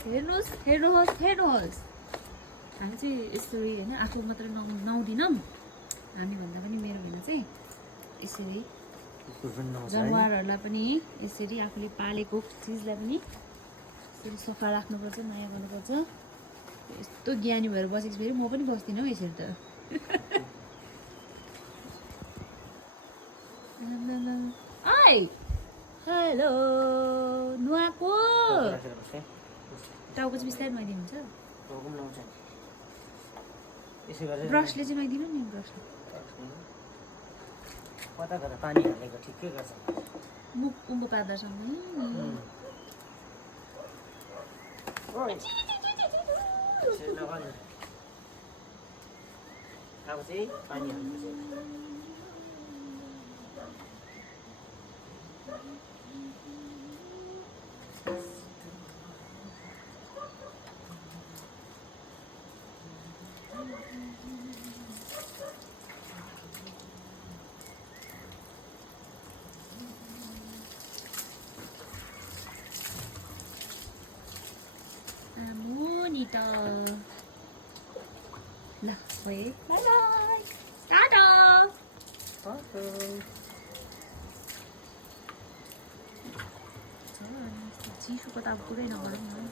हेर्नुहोस् हेर्नुहोस् हेर्नुहोस् हामी चाहिँ यसरी होइन आफू मात्रै नुहाउँदिनौँ हामी भन्दा पनि मेरो होइन चाहिँ यसरी जनावरहरूलाई पनि यसरी आफूले पालेको चिजलाई पनि यसरी सफा राख्नुपर्छ माया गर्नुपर्छ यस्तो ज्ञानी भएर बसेपछि फेरि म पनि बस्दिनँ हौ यसरी त ओइ हेलो नुहाएको टाउको चाहिँ बिस्तारै नुहाइदिनु हुन्छ ब्रसले चाहिँ नुहाइदिनु नि ब्रसले कता कता पानी हालेको ठिकै गर्छ मुख उँभो पार्दासम्म अब चाहिँ पानी हाल्नुपर्छ Bonita. Lah, wait. Bye bye. Tada. चिसोको त अब कुरै नगरौँ न